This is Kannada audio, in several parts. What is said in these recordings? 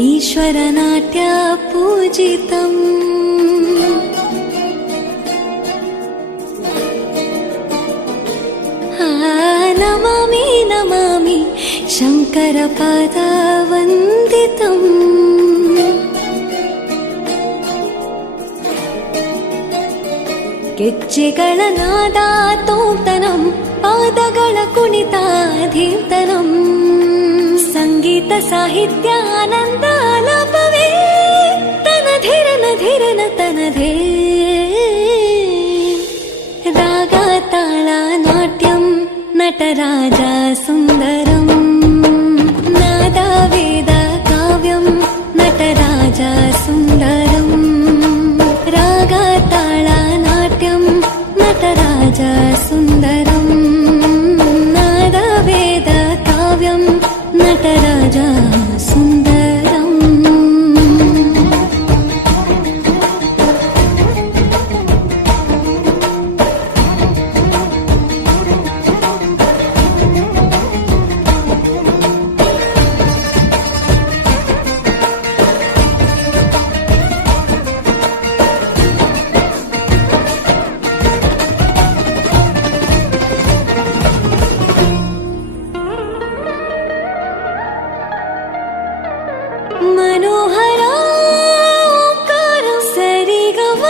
ईश्वरनाट्य पूजितम् नमामि नमामि शङ्करपादवन्दितम् ಗೆಜ್ಜೆಗಳ ನಾದ ತೋಂತನಂ ಪಾದಗಳ ಕುಣಿತ ಧೀಂತನಂ ಸಂಗೀತ ಸಾಹಿತ್ಯ ಆನಂದ ಆಲಾಪವೇ ತನಧಿರನ ಧಿರನ ತನಧೇ ರಾಗ ತಾಳ ನಾಟ್ಯಂ ನಟರಾಜ ಸುಂದರಂ ನಾದ ವೇದ ಕಾವ್ಯಂ ನಟರಾಜ ಸುಂದರಂ ರಾಗ ತಾಳ ನಾಟ್ಯಂ ನಟರಾಜ ಸುಂದರಂ ನಾದ ವೇದ ಕಾವ್ಯಂ ನಟರಾಜ ಸುಂದರಂ मनोहर ओंकारं सरिगम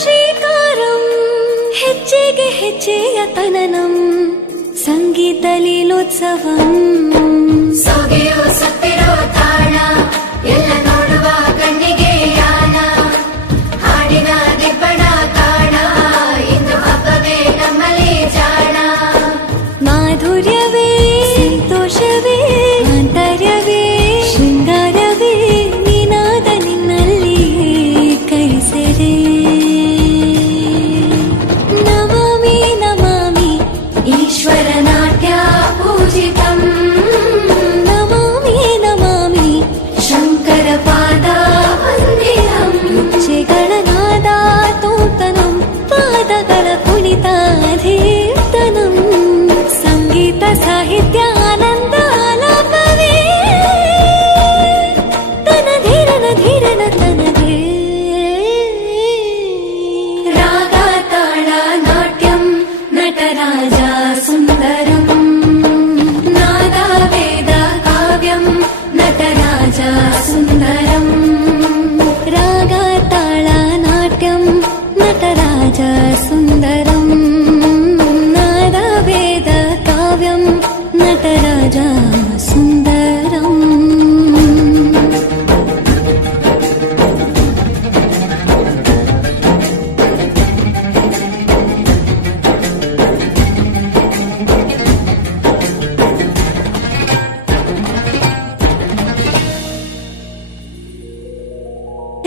श्रीकारं ಹೆಜ್ಜೆಗೆ ಹೆಜ್ಜೆಯ ತನನಂ ಸಂಗೀತ ಲೀಲೋತ್ಸವಂ ಸೊಗೆಯೋ ಸತ್ತಿರೋ ತಾಣ ಎಲ್ಲ ನೋಡುವ ಕಣ್ಣಿಗೆ ಯಾನ ಹಾಡಿನ ದಿಬ್ಬಣ ಕಾಣ ಇಂದು ಹಬ್ಬವೇ ನಮ್ಮಲ್ಲಿ ಜಾಣ ಮಾಧುರ್ಯವೇ ಸಂತೋಷವೇ ಆಂತರ್ಯವೇ ಶೃಂಗಾರವೇ ನಿನಾದ ನಿನ್ನಲ್ಲಿ ಕೈಸೆರೆ ನಮಾಮಿ ನಮಾಮಿ ಈಶ್ವರನಾಟ್ಯ ಪೂಜಿತಂ ನಮಾಮಿ ನಮಾಮಿ ಶಂಕರಪಾದ ವಂದಿತಂ ಗೆಜ್ಜೆಗಳ ನಾದ ತೋಂತನಂ ಪಾದಗಳ ಕುಣಿತ ಧೀರ್ತನಂ ಸಂಗೀತ ಸಾಹಿತ್ಯ ಆನಂದ ಆಲಾಪವೇ ತನಧಿರನ ಧಿರನ ತನಧೇ ರಾಗ ತಾಳ ನಾಟ್ಯಂ ನಟರಾಜ ಸುಂದರಂ ನಾದ ವೇದ ಕಾವ್ಯಂ ನಟರಾಜ ಸುಂದರಂ ರಾಗ ತಾಳ ನಾಟ್ಯಂ ನಟರಾಜ ಸುಂದರಂ ನಾದ ವೇದ ಕಾವ್ಯಂ ನಟರಾಜ ಸುಂದರಂ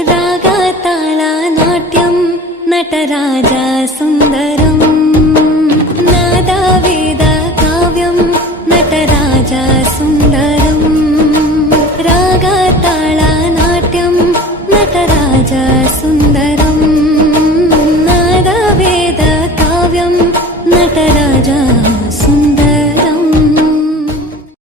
ರಾಗ ತಾಳ ನಾಟ್ಯಂ ನಟರಾಜ ಸುಂದರ